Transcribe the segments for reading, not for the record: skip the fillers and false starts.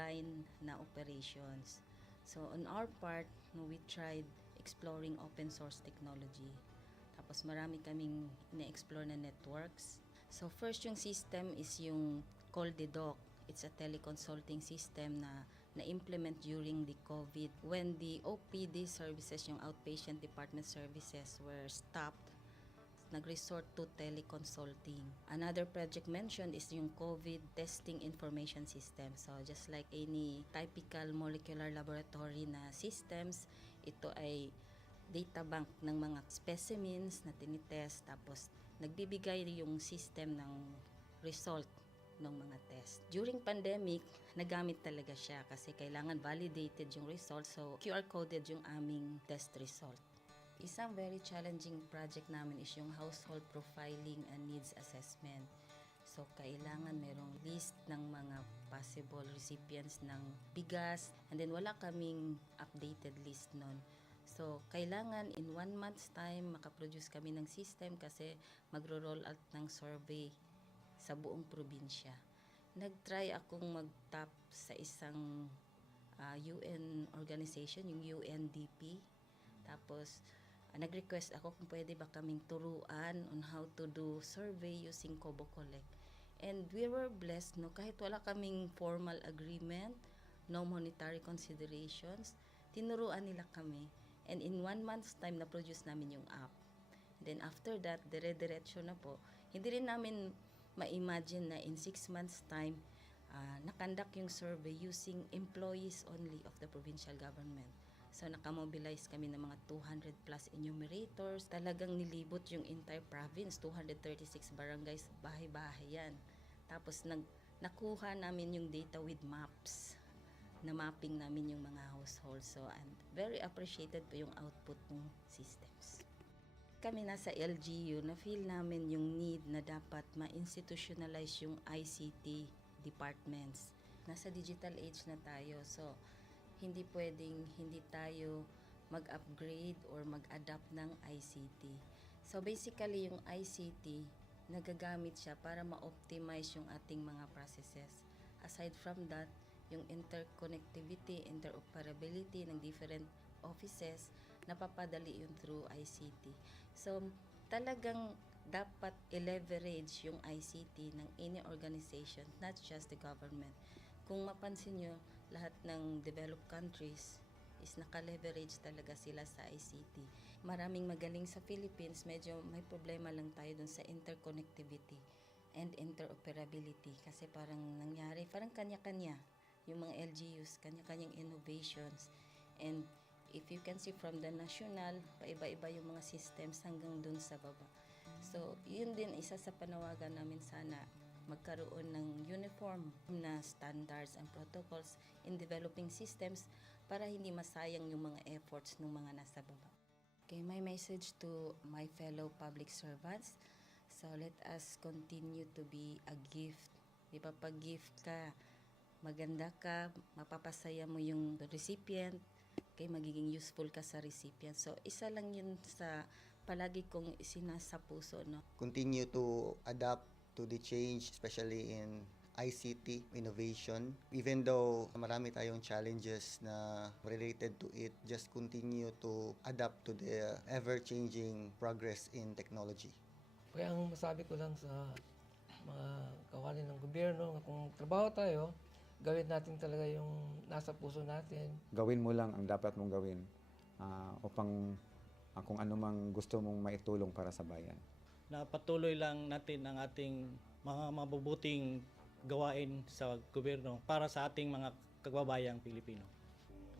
online na operations. So on our part, no, we tried exploring open source technology. Tapos marami kaming ina-explore na networks. So first yung system is yung CallDedoc. It's a teleconsulting system na na-implement during the COVID when the OPD services, yung outpatient department services, were stopped. Nag-resort to teleconsulting. Another project mentioned is yung COVID testing information system. So just like any typical molecular laboratory na systems, ito ay data bank ng mga specimens na tinitest, tapos nagbibigay yung system ng result ng mga test. During pandemic, nagamit talaga siya kasi kailangan validated yung result, so QR coded yung aming test result. Isang very challenging project namin is yung household profiling and needs assessment. So, kailangan merong list ng mga possible recipients ng bigas, and then wala kaming updated list nun. So, kailangan in 1 month's time makaproduce kami ng system kasi magro-roll out ng survey sa buong probinsya. Nag-try akong mag-tap sa isang UN organization, yung UNDP. Tapos, nag-request ako kung pwede ba kaming turuan on how to do survey using Kobo Collect. And we were blessed, no, kahit wala kaming formal agreement, no monetary considerations, tinuruan nila kami. And in 1 month's time, na-produce namin yung app. And then after that, dire-diretso na po. Hindi rin namin ma-imagine na in 6 months' time, nakandak yung survey using employees only of the provincial government. So, nakamobilize kami ng mga 200 plus enumerators. Talagang nilibot yung entire province, 236 barangays, bahay-bahay yan. Tapos, nakuha namin yung data with maps. Na mapping namin yung mga households. So, and very appreciated po yung output ng systems. Kami nasa LGU, na-feel namin yung need na dapat ma-institutionalize yung ICT departments. Nasa digital age na tayo, so hindi pwedeng hindi tayo mag-upgrade or mag-adapt ng ICT. So basically yung ICT, nagagamit siya para ma-optimize yung ating mga processes. Aside from that, yung interconnectivity, interoperability ng different offices, napapadali yun through ICT. So talagang dapat i-leverage yung ICT ng any organization, not just the government. Kung mapansin nyo, lahat ng developed countries is naka-leverage talaga sila sa ICT. Maraming magaling sa Philippines, medyo may problema lang tayo dun sa interconnectivity and interoperability kasi parang nangyari, parang kanya-kanya yung mga LGUs, kanya-kanyang innovations. And if you can see from the national, paiba-iba yung mga systems hanggang dun sa baba. So, yun din isa sa panawagan namin sana magkaroon ng uniform na standards and protocols in developing systems para hindi masayang yung mga efforts ng mga nasa baba. Okay, my message to my fellow public servants, so let us continue to be a gift. Di ba, pag gift ka, maganda ka, mapapasaya mo yung recipient, kaya magiging useful ka sa recipient. So, isa lang yun sa palagi kong isinasa puso, no? Continue to adapt to the change, especially in ICT innovation. Even though marami tayong challenges na related to it, just continue to adapt to the ever-changing progress in technology. Kaya ang masabi ko lang sa mga kawani ng gobyerno, kung trabaho tayo, gawin natin talaga yung nasa puso natin. Gawin mo lang ang dapat mong gawin upang kung ano mang gusto mong maitulong para sa bayan. Na patuloy lang natin ang ating mga mabubuting gawain sa gobyerno para sa ating mga kababayang Pilipino.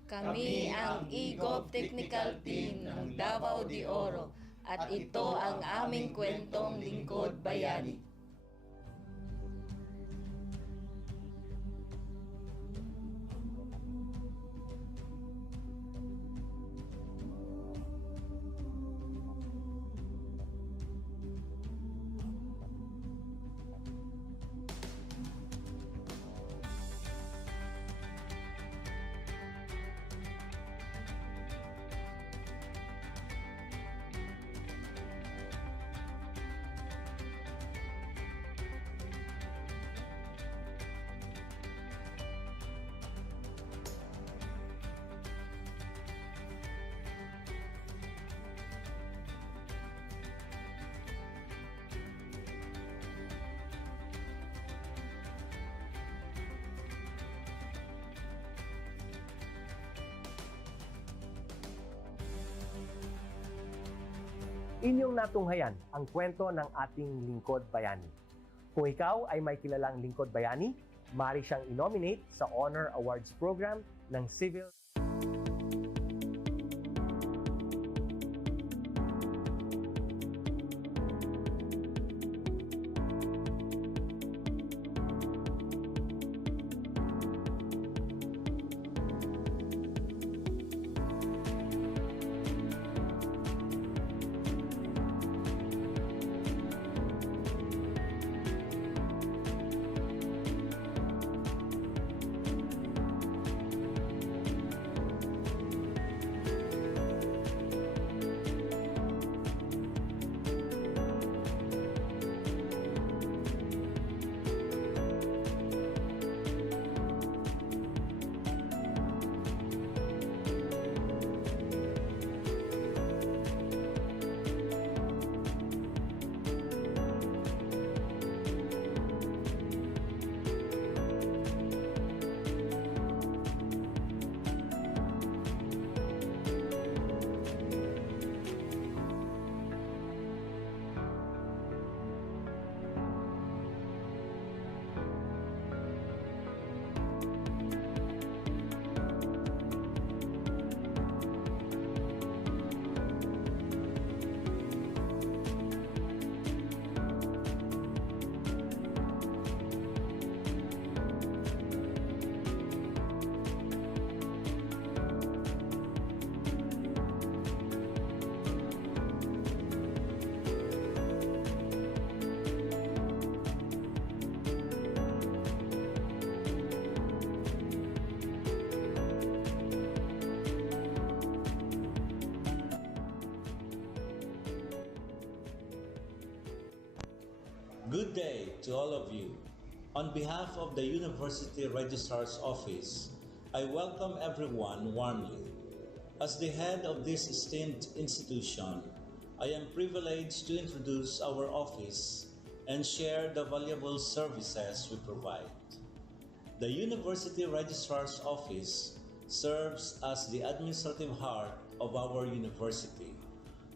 Kami ang EGOV Technical Team ng Davao de Oro at ito ang aming kwentong lingkod bayani. Inyong natunghayan ang kwento ng ating lingkod bayani. Kung ikaw ay may kilalang lingkod bayani, maaari siyang i-nominate sa Honor Awards Program ng Civil. Good day to all of you. On behalf of the University Registrar's Office, I welcome everyone warmly. As the head of this esteemed institution, I am privileged to introduce our office and share the valuable services we provide. The University Registrar's Office serves as the administrative heart of our university,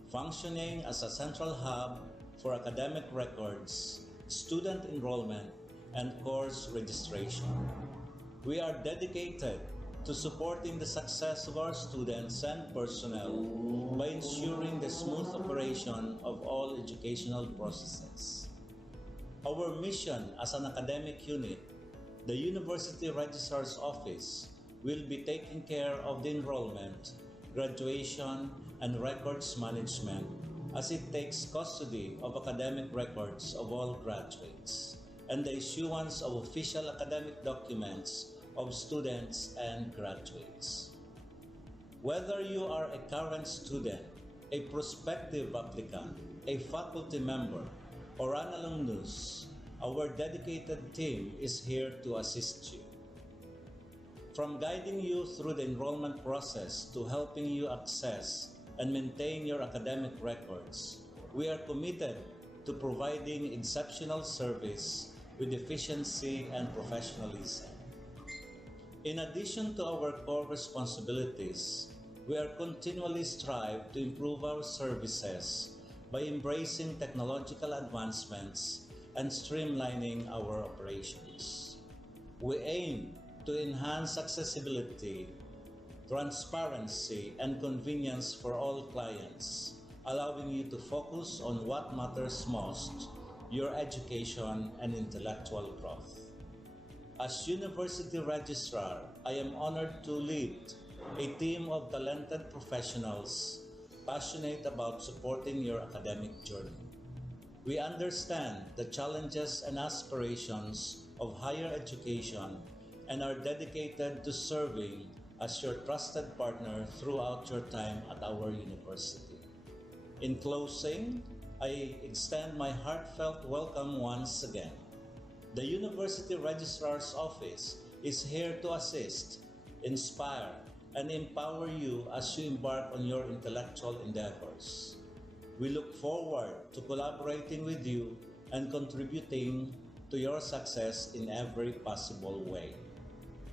functioning as a central hub for academic records, student enrollment, and course registration. We are dedicated to supporting the success of our students and personnel by ensuring the smooth operation of all educational processes. Our mission as an academic unit, the University Registrar's Office, will be taking care of the enrollment, graduation, and records management as it takes custody of academic records of all graduates and the issuance of official academic documents of students and graduates. Whether you are a current student, a prospective applicant, a faculty member, or an alumnus, our dedicated team is here to assist you. From guiding you through the enrollment process to helping you access and maintain your academic records, we are committed to providing exceptional service with efficiency and professionalism. In addition to our core responsibilities, we are continually strive to improve our services by embracing technological advancements and streamlining our operations. We aim to enhance accessibility, transparency, and convenience for all clients, allowing you to focus on what matters most, your education and intellectual growth. As University Registrar, I am honored to lead a team of talented professionals passionate about supporting your academic journey. We understand the challenges and aspirations of higher education and are dedicated to serving as your trusted partner throughout your time at our university. In closing, I extend my heartfelt welcome once again. The University Registrar's Office is here to assist, inspire, and empower you as you embark on your intellectual endeavors. We look forward to collaborating with you and contributing to your success in every possible way.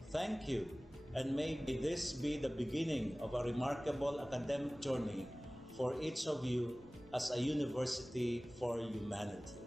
Thank you, and may this be the beginning of a remarkable academic journey for each of you as a university for humanity.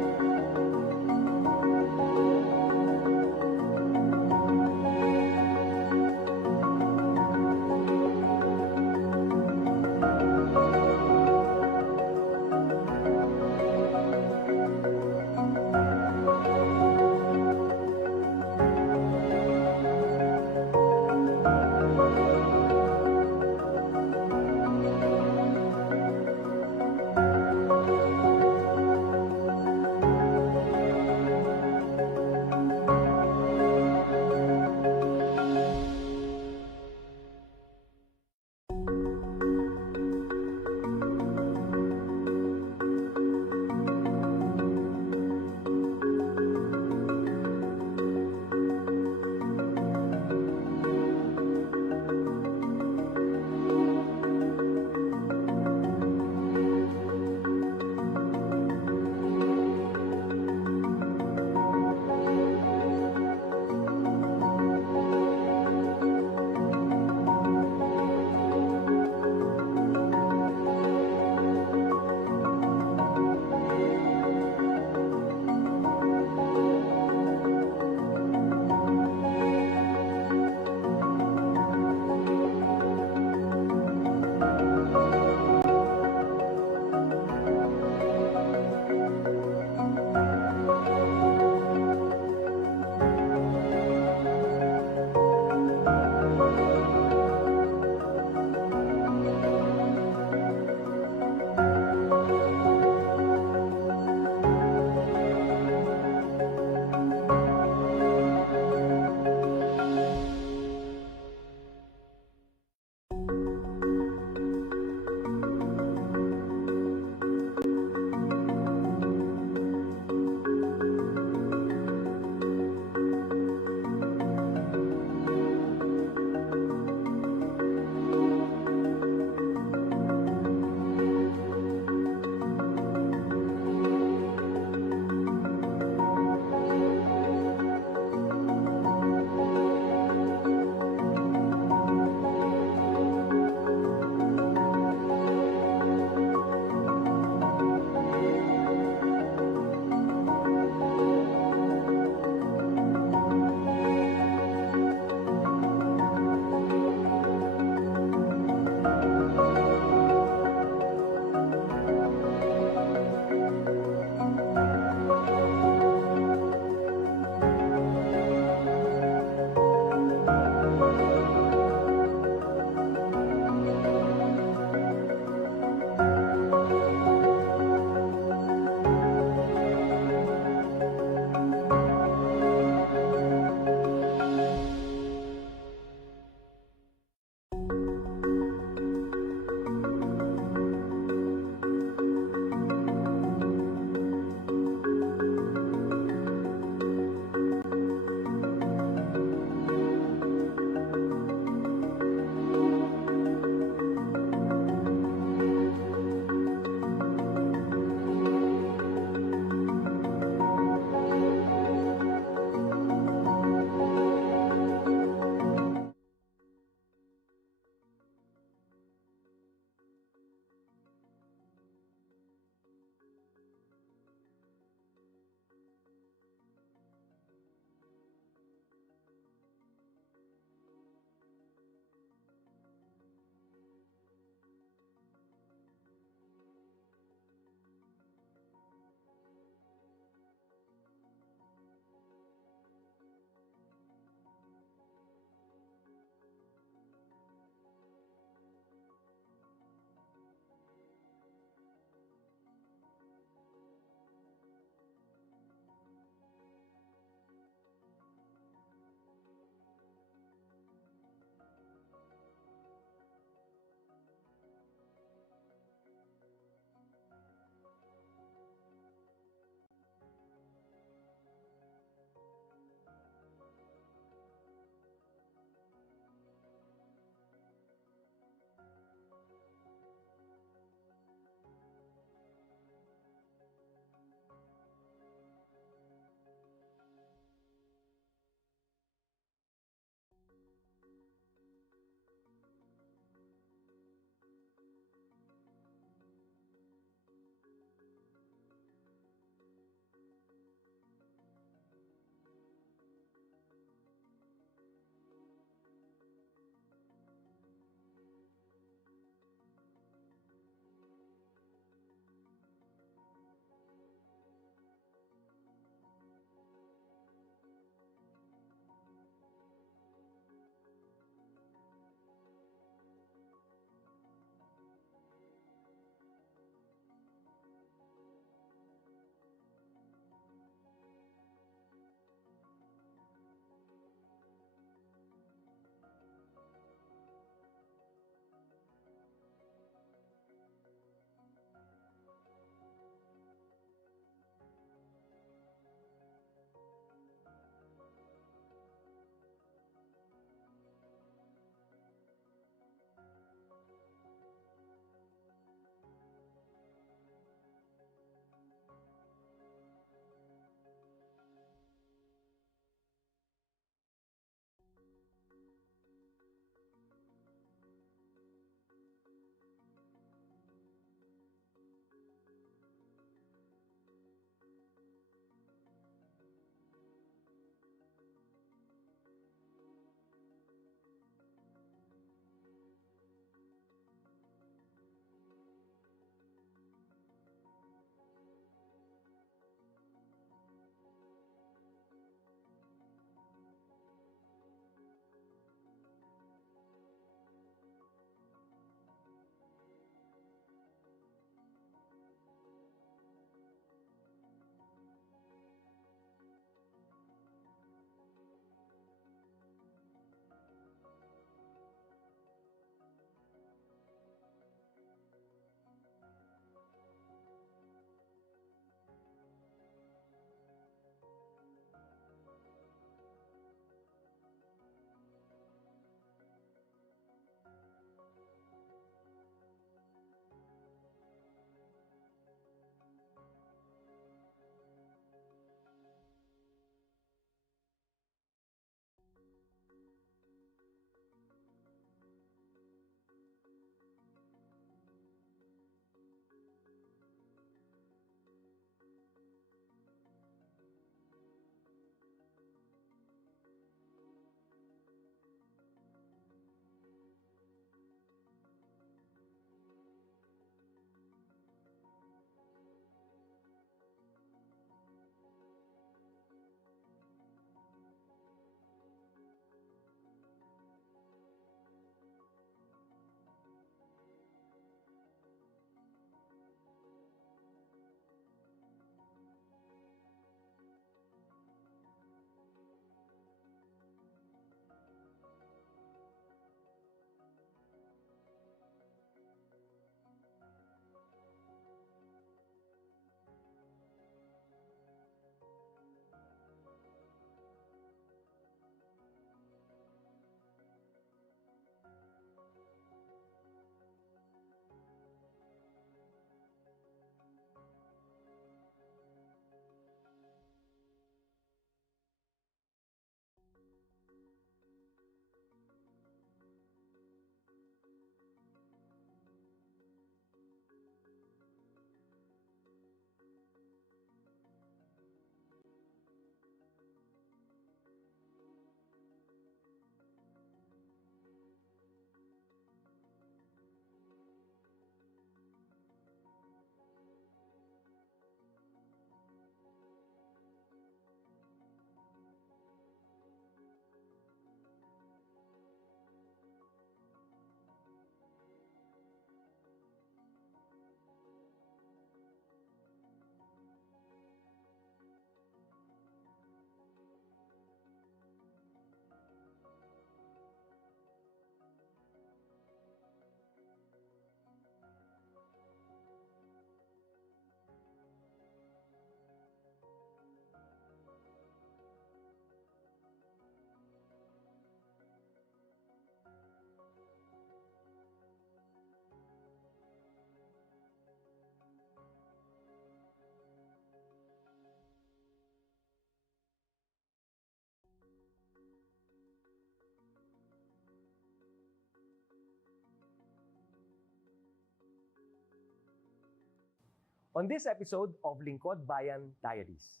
On this episode of Lingkod Bayan Diaries,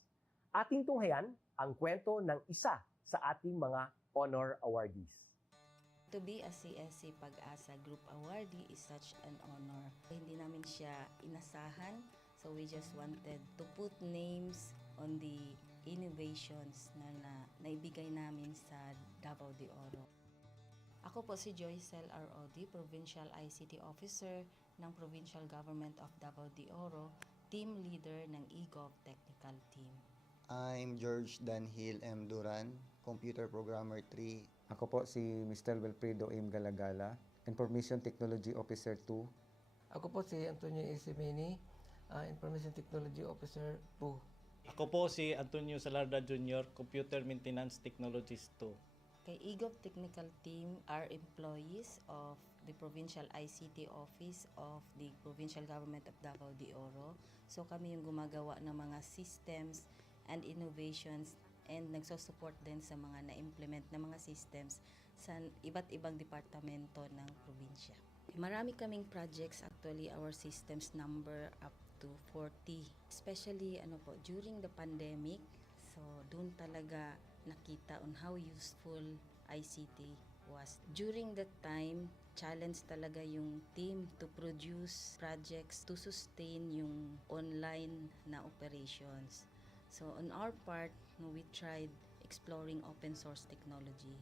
ating tunghayan ang kwento ng isa sa ating mga honor awardees. To be a CSC Pag-asa Group Awardee is such an honor. Hindi namin siya inasahan, so we just wanted to put names on the innovations na naibigay namin sa Davao de Oro. Ako po si Joycel R. Odi, Provincial ICT Officer ng Provincial Government of Davao de Oro, Team Leader ng eGov Technical Team. I'm George Danhil M. Duran, Computer Programmer 3. Ako po si Mr. Wilfredo M. Galagala, Information Technology Officer 2. Ako po si Antonio Isimini, Information Technology Officer 2. Ako po si Antonio Salarda Jr., Computer Maintenance Technologist 2. Kay eGov Technical Team are employees of the Provincial ICT Office of the Provincial Government of Davao de Oro. So kami yung gumagawa ng mga systems and innovations and nagsusupport din sa mga na-implement na mga systems sa iba't ibang departamento ng probinsya. Marami kaming projects, actually our systems number up to 40. Especially during the pandemic, so doon talaga nakita on how useful ICT was. During that time, challenge talaga yung team to produce projects to sustain yung online na operations. So on our part, we tried exploring open source technology.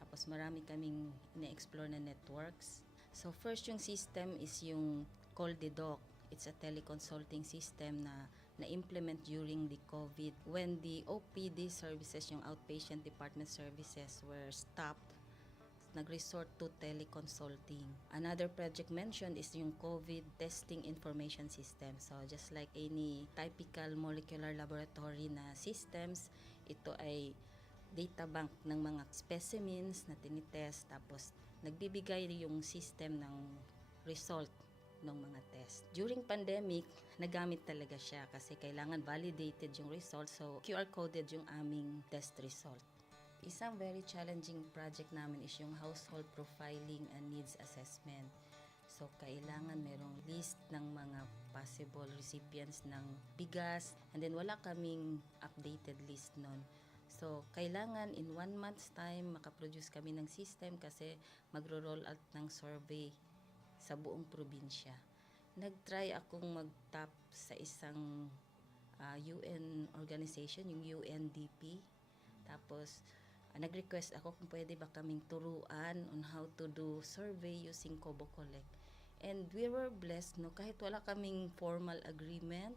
Tapos marami kaming ina-explore na networks. So first yung system is yung CallDedoc. It's a teleconsulting system na na-implement during the COVID when the OPD services, yung outpatient department services were stopped. Nag-resort to teleconsulting. Another project mentioned is yung COVID testing information system. So just like any typical molecular laboratory na systems, ito ay data bank ng mga specimens na tinitest, tapos nagbibigay yung system ng result ng mga test. During pandemic, nagamit talaga siya kasi kailangan validated yung result, so QR coded yung aming test result. Isang very challenging project namin is yung household profiling and needs assessment. So kailangan merong list ng mga possible recipients ng bigas, and then wala kaming updated list nun. So kailangan in 1 month's time makaproduce kami ng system kasi magro-roll out ng survey sa buong probinsya. Nag-try akong mag-tap sa isang UN organization, yung UNDP. Tapos nag-request ako kung pwede ba kaming turuan on how to do survey using Kobo Collect. And we were blessed, kahit wala kaming formal agreement,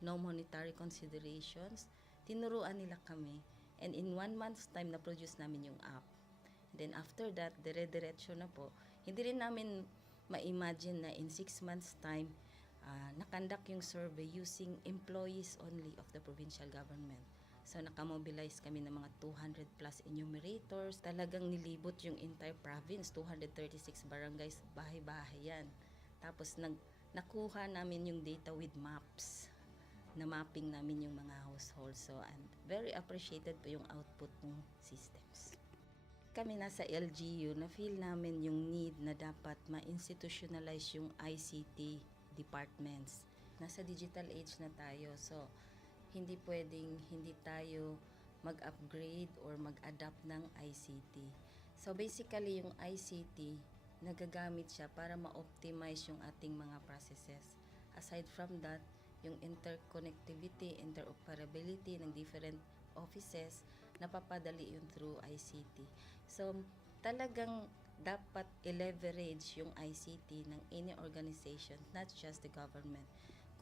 no monetary considerations, tinuruan nila kami. And in 1 month's time, na-produce namin yung app. Then after that, dire-diretso na po. Hindi rin namin ma-imagine na in 6 months' time, nakandak yung survey using employees only of the provincial government. So nakamobilize kami ng mga 200 plus enumerators. Talagang nilibot yung entire province, 236 barangays, bahay-bahay yan. Tapos nakuha namin yung data with maps. Na mapping namin yung mga households. So and very appreciated po yung output ng systems. Kami nasa LGU, na-feel namin yung need na dapat ma-institutionalize yung ICT departments. Nasa digital age na tayo, so hindi pwedeng hindi tayo mag-upgrade or mag-adapt ng ICT. So basically, yung ICT, nagagamit siya para ma-optimize yung ating mga processes. Aside from that, yung interconnectivity, interoperability ng different offices, napapadali yun through ICT. So, talagang dapat i-leverage yung ICT ng any organization, not just the government.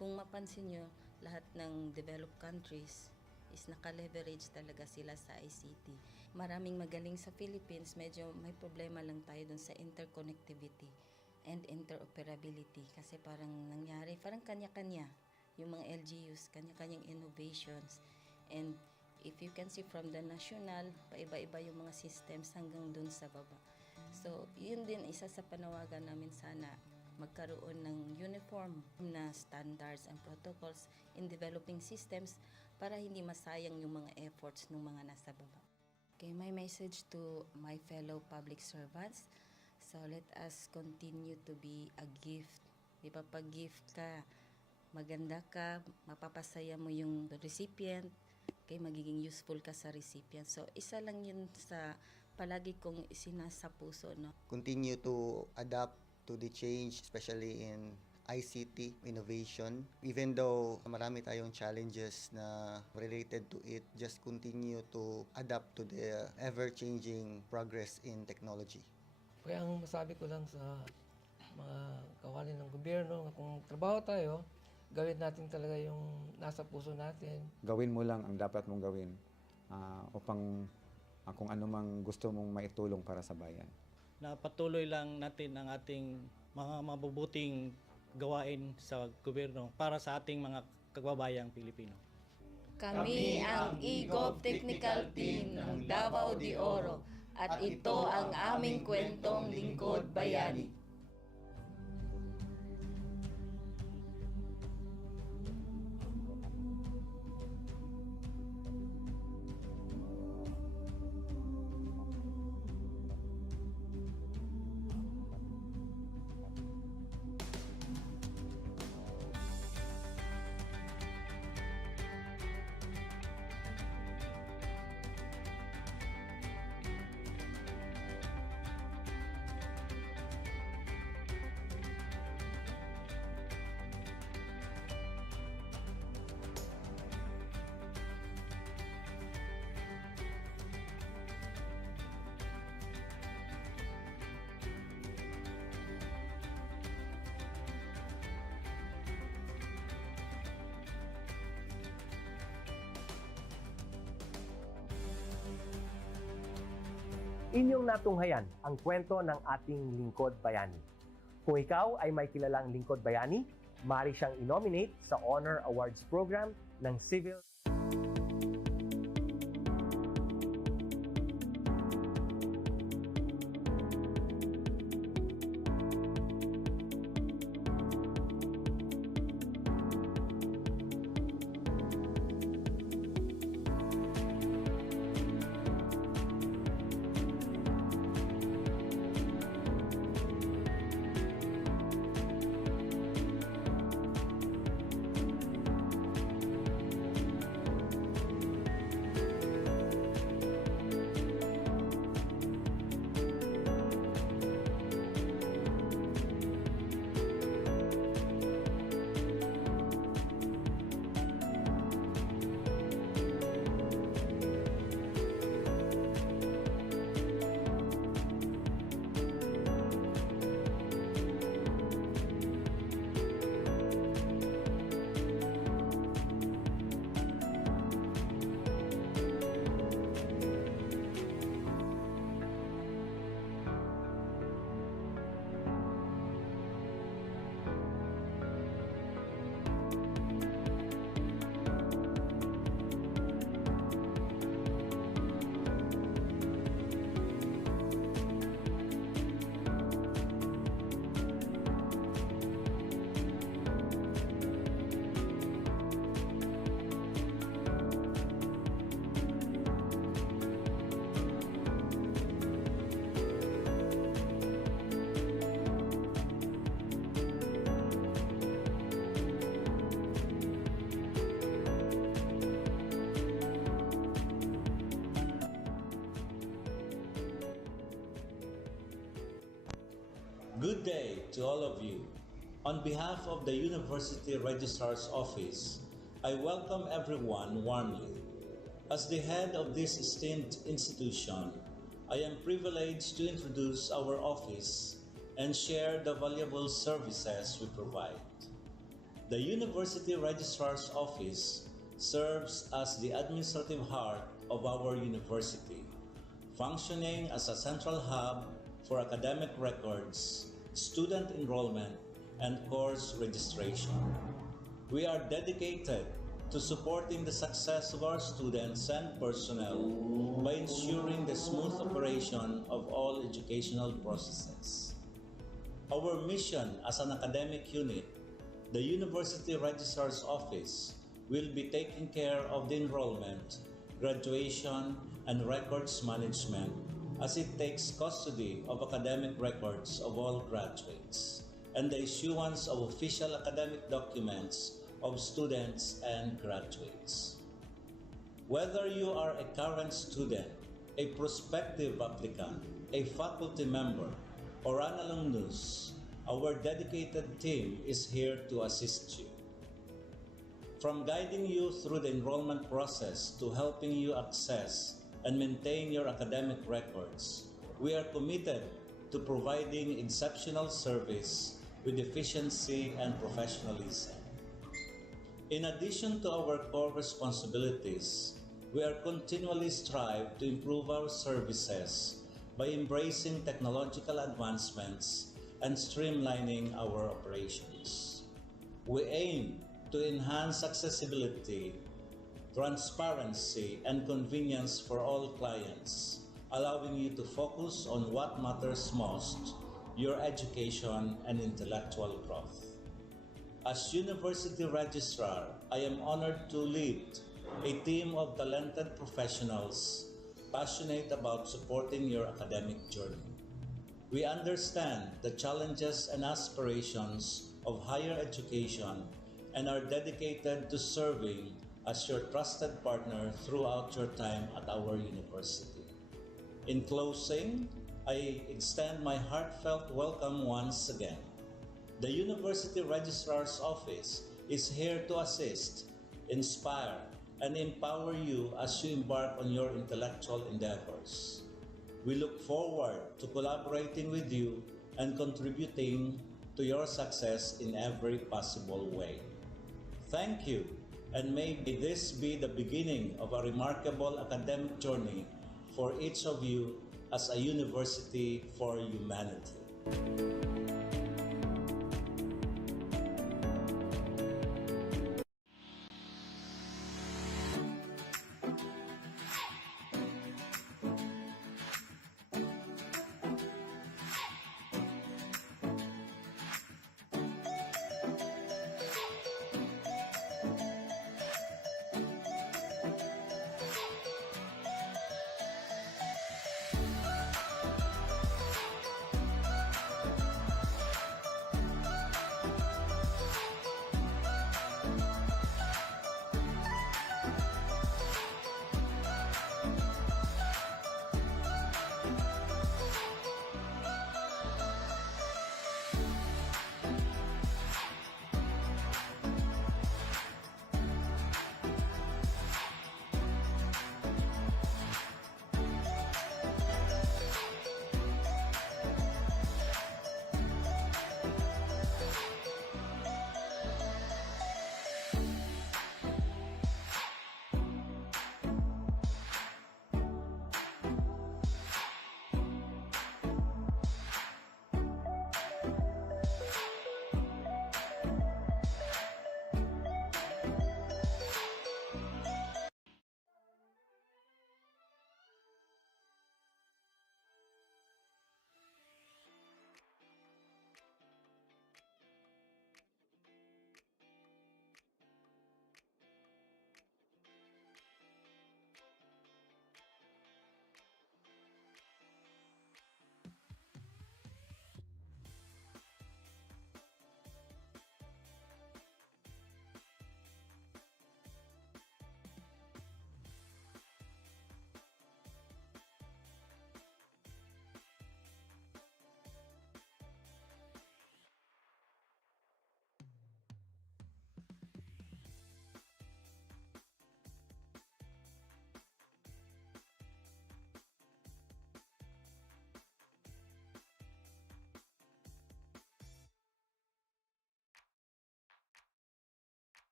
Kung mapansin nyo, lahat ng developed countries is naka-leverage talaga sila sa ICT. Maraming magaling sa Philippines, medyo may problema lang tayo dun sa interconnectivity and interoperability kasi parang nangyari, parang kanya-kanya yung mga LGUs, kanya-kanyang innovations. And if you can see from the national, paiba-iba yung mga systems hanggang dun sa baba. So, yun din isa sa panawagan namin, sana magkaroon ng uniform na standards and protocols in developing systems para hindi masayang yung mga efforts ng mga nasa baba. Okay, my message to my fellow public servants, so let us continue to be a gift. Di ba, pag gift ka, maganda ka, mapapasaya mo yung recipient, kay magiging useful ka sa recipient. So, isa lang yun sa palagi kong isinasa puso, no? Continue to adapt to the change, especially in ICT innovation. Even though marami tayong challenges na related to it, just continue to adapt to the ever-changing progress in technology. Kaya ang masabi ko lang sa mga kawani ng gobyerno, kung trabaho tayo, gawin natin talaga yung nasa puso natin. Gawin mo lang ang dapat mong gawin upang kung ano mang gusto mong maitulong para sa bayan. Na patuloy lang natin ang ating mga mabubuting gawain sa gobyerno para sa ating mga kababayang Pilipino. Kami ang EGOV Technical Team ng Davao de Oro at ito ang aming kwentong Lingkod Bayani. Inyong natunghayan ang kwento ng ating lingkod bayani. Kung ikaw ay may kilalang lingkod bayani, maaari siyang i-nominate sa Honor Awards program ng Civil Good day to all of you. On behalf of the University Registrar's Office, I welcome everyone warmly. As the head of this esteemed institution, I am privileged to introduce our office and share the valuable services we provide. The University Registrar's Office serves as the administrative heart of our university, functioning as a central hub for academic records, student enrollment, and course registration. We are dedicated to supporting the success of our students and personnel by ensuring the smooth operation of all educational processes. Our mission as an academic unit, the University Registrar's Office, will be taking care of the enrollment, graduation, and records management as it takes custody of academic records of all graduates and the issuance of official academic documents of students and graduates. Whether you are a current student, a prospective applicant, a faculty member, or an alumnus, our dedicated team is here to assist you. From guiding you through the enrollment process to helping you access and maintain your academic records, we are committed to providing exceptional service with efficiency and professionalism. In addition to our core responsibilities, we are continually strive to improve our services by embracing technological advancements and streamlining our operations. We aim to enhance accessibility, transparency, and convenience for all clients, allowing you to focus on what matters most, your education and intellectual growth. As University Registrar, I am honored to lead a team of talented professionals passionate about supporting your academic journey. We understand the challenges and aspirations of higher education and are dedicated to serving as your trusted partner throughout your time at our university. In closing, I extend my heartfelt welcome once again. The University Registrar's Office is here to assist, inspire, and empower you as you embark on your intellectual endeavors. We look forward to collaborating with you and contributing to your success in every possible way. Thank you, and may this be the beginning of a remarkable academic journey for each of you as a university for humanity.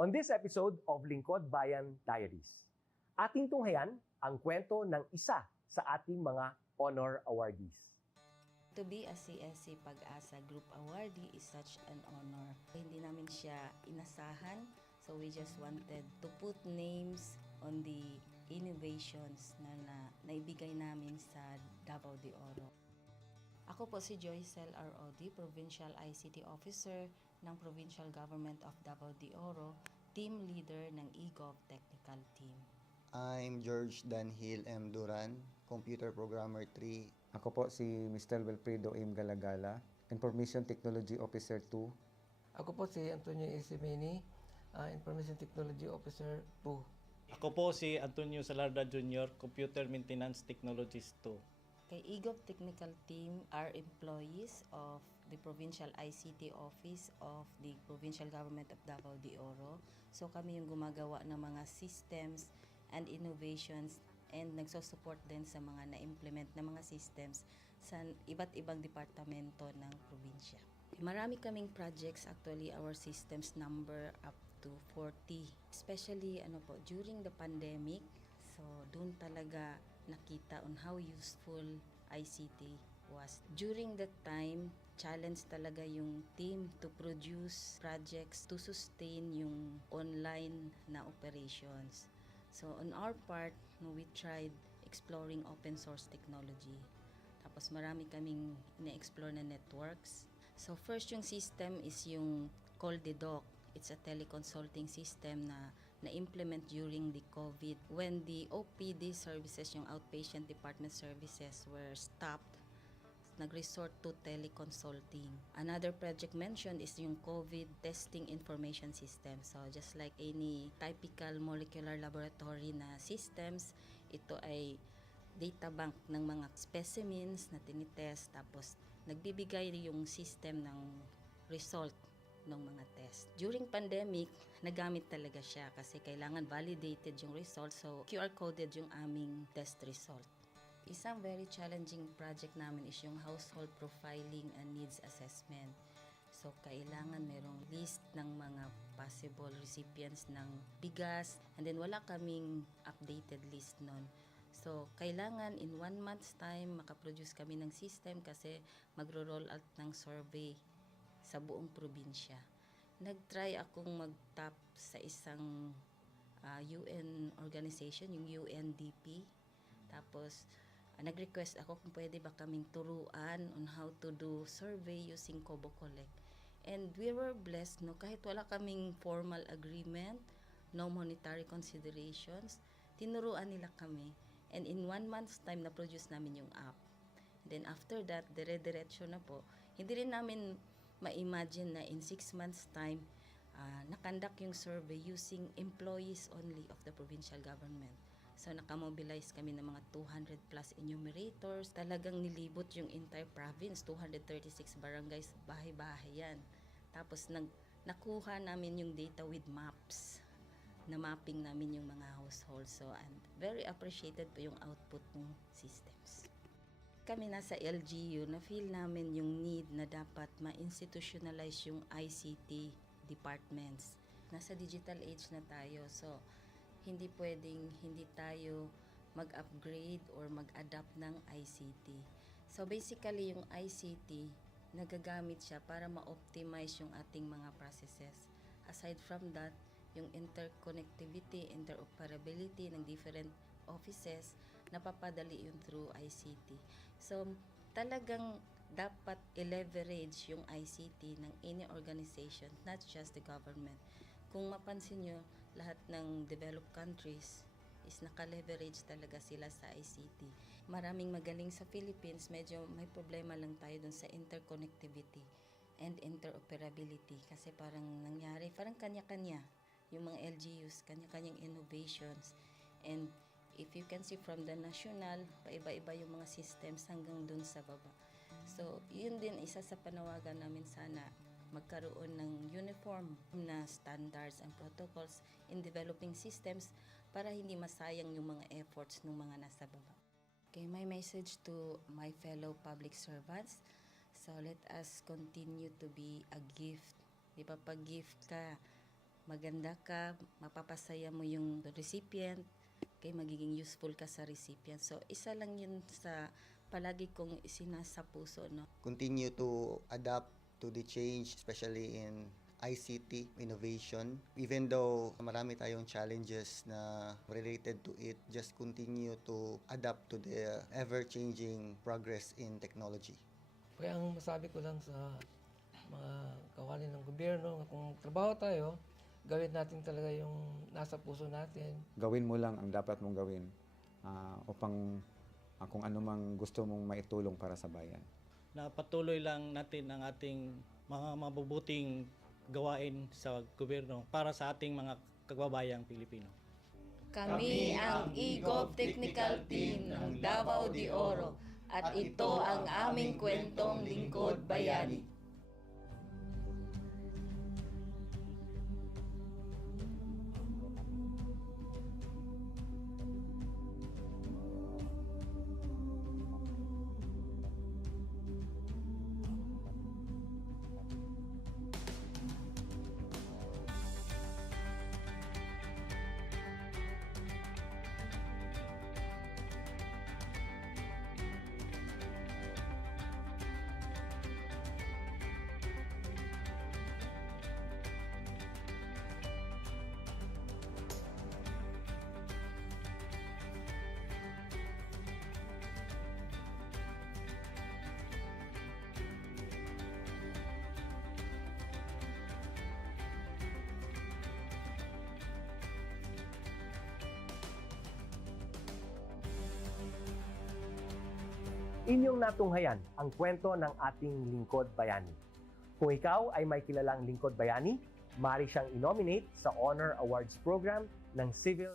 On this episode of Lingkod Bayan Diaries, ating tunghayan ang kwento ng isa sa ating mga honor awardees. To be a CSC Pag-asa Group Awardee is such an honor. Hindi namin siya inasahan, so we just wanted to put names on the innovations na naibigay namin sa Davao de Oro. Ako po si Joycel R. Odi, Provincial ICT Officer ng Provincial Government of Davao de Oro, Team Leader ng eGov Technical Team. I'm George Danhil M. Duran, Computer Programmer 3. Ako po si Mr. Wilfredo M. Galagala, Information Technology Officer 2. Ako po si Antonio Isimini, Information Technology Officer 2. Ako po si Antonio Salarda Jr., Computer Maintenance Technologist 2. Kay eGov Technical Team are employees of the Provincial ICT Office of the Provincial Government of Davao de Oro. So kami yung gumagawa ng mga systems and innovations and nagsusupport din sa mga na-implement na mga systems sa iba't ibang departamento ng probinsya. Marami kaming projects, actually our systems number up to 40. Especially during the pandemic, so doon talaga nakita on how useful ICT was. During that time, challenge talaga yung team to produce projects to sustain yung online na operations. So on our part, we tried exploring open source technology. Tapos marami kaming ina-explore na networks. So first yung system is yung CallDedoc. It's a teleconsulting system na na-implement during the COVID. When the OPD services, yung outpatient department services, were stopped, nag-resort to teleconsulting. Another project mentioned is yung COVID testing information system. So just like any typical molecular laboratory na systems, ito ay data bank ng mga specimens na tinitest, tapos nagbibigay yung system ng result ng mga test. During pandemic, nagamit talaga siya kasi kailangan validated yung result, so QR coded yung aming test result. Isang very challenging project namin is yung household profiling and needs assessment. So kailangan merong list ng mga possible recipients ng bigas, and then wala kaming updated list nun. So kailangan in 1 month's time makaproduce kami ng system kasi magro-roll out ng survey sa buong probinsya. Nag-try akong mag-tap sa isang UN organization, yung UNDP. Tapos, nag-request ako kung pwede ba kaming turuan on how to do survey using Kobo Collect. And we were blessed, kahit wala kaming formal agreement, no monetary considerations, tinuruan nila kami. And in 1 month's time, na-produce namin yung app. Then after that, dire-diretso na po. Hindi rin namin ma-imagine na in 6 months' time, nakandak yung survey using employees only of the provincial government. So nakamobilize kami ng mga 200 plus enumerators. Talagang nilibot yung entire province, 236 barangays, bahay-bahay yan. Tapos nakuha namin yung data with maps. Na mapping namin yung mga households. So and very appreciated po yung output ng systems. Kami nasa LGU, na-feel namin yung need na dapat ma-institutionalize yung ICT departments. Nasa digital age na tayo, so hindi pwedeng hindi tayo mag-upgrade or mag-adapt ng ICT. So basically, yung ICT, nagagamit siya para ma-optimize yung ating mga processes. Aside from that, yung interconnectivity, interoperability ng different offices, napapadali yun through ICT. So, talagang dapat i-leverage yung ICT ng any organization, not just the government. Kung mapansin nyo, lahat ng developed countries is naka-leverage talaga sila sa ICT. Maraming magaling sa Philippines, medyo may problema lang tayo dun sa interconnectivity and interoperability kasi parang nangyari, parang kanya-kanya yung mga LGUs, kanya-kanyang innovations. And if you can see from the national, paiba-iba yung mga systems hanggang dun sa baba. So, yun din isa sa panawagan namin, sana magkaroon ng uniform na standards and protocols in developing systems para hindi masayang yung mga efforts ng mga nasa baba. Okay, my message to my fellow public servants, so let us continue to be a gift. Di ba, pag gift ka, maganda ka, mapapasaya mo yung recipient, kay magiging useful ka sa recipient. So, isa lang yun sa palagi kong isinasa puso, no? Continue to adapt to the change, especially in ICT innovation. Even though marami tayong challenges na related to it, just continue to adapt to the ever-changing progress in technology. Kaya ang masabi ko lang sa mga kawani ng gobyerno, kung trabaho tayo, gawin natin talaga yung nasa puso natin. Gawin mo lang ang dapat mong gawin upang kung ano mang gusto mong maitulong para sa bayan. Na patuloy lang natin ang ating mga mabubuting gawain sa gobyerno para sa ating mga kababayang Pilipino. Kami ang EGOV Technical Team ng Davao de Oro at ito ang aming kwentong Lingkod Bayani. Inyong natunghayan ang kwento ng ating Lingkod Bayani. Kung ikaw ay may kilalang Lingkod Bayani, maaari siyang i-nominate sa Honor Awards Program ng Civil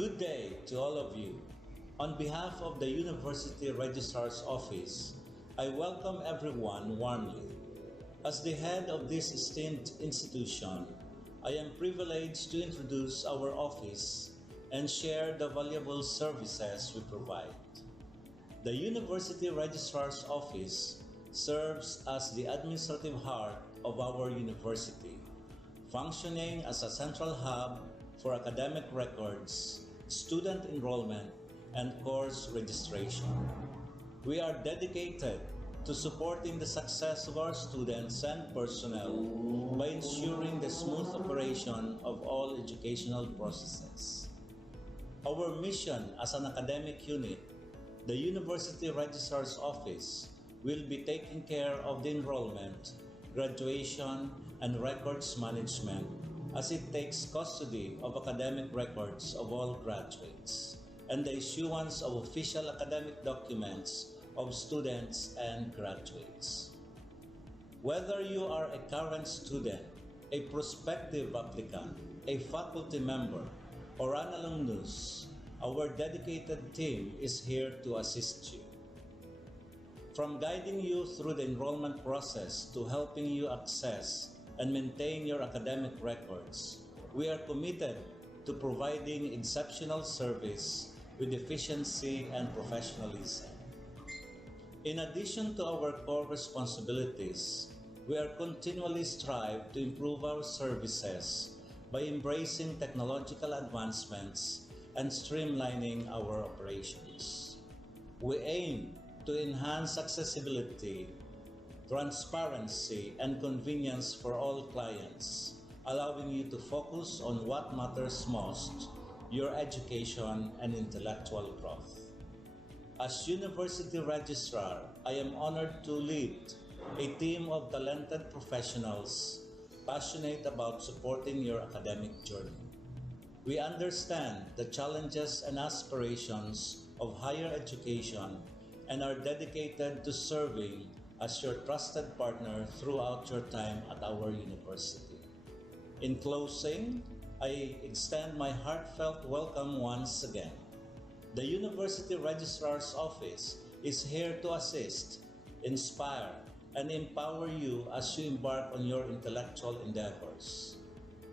Good day to all of you. On behalf of the University Registrar's Office, I welcome everyone warmly. As the head of this esteemed institution, I am privileged to introduce our office and share the valuable services we provide. The University Registrar's Office serves as the administrative heart of our university, functioning as a central hub for academic records, student enrollment, and course registration. We are dedicated to supporting the success of our students and personnel by ensuring the smooth operation of all educational processes. Our mission as an academic unit, the University Registrar's Office, will be taking care of the enrollment, graduation, and records management as it takes custody of academic records of all graduates and the issuance of official academic documents of students and graduates. Whether you are a current student, a prospective applicant, a faculty member, or an alumnus, our dedicated team is here to assist you. From guiding you through the enrollment process to helping you access and maintain your academic records, we are committed to providing exceptional service with efficiency and professionalism. In addition to our core responsibilities, we are continually strive to improve our services by embracing technological advancements and streamlining our operations. We aim to enhance accessibility, transparency, and convenience for all clients, allowing you to focus on what matters most, your education and intellectual growth. As University Registrar, I am honored to lead a team of talented professionals passionate about supporting your academic journey. We understand the challenges and aspirations of higher education and are dedicated to serving as your trusted partner throughout your time at our university. In closing, I extend my heartfelt welcome once again. The University Registrar's Office is here to assist, inspire, and empower you as you embark on your intellectual endeavors.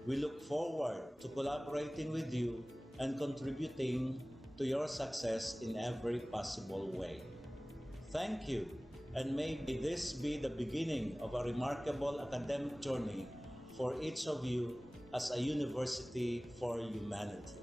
We look forward to collaborating with you and contributing to your success in every possible way. Thank you, and may this be the beginning of a remarkable academic journey for each of you as a university for humanity.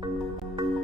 Bayani.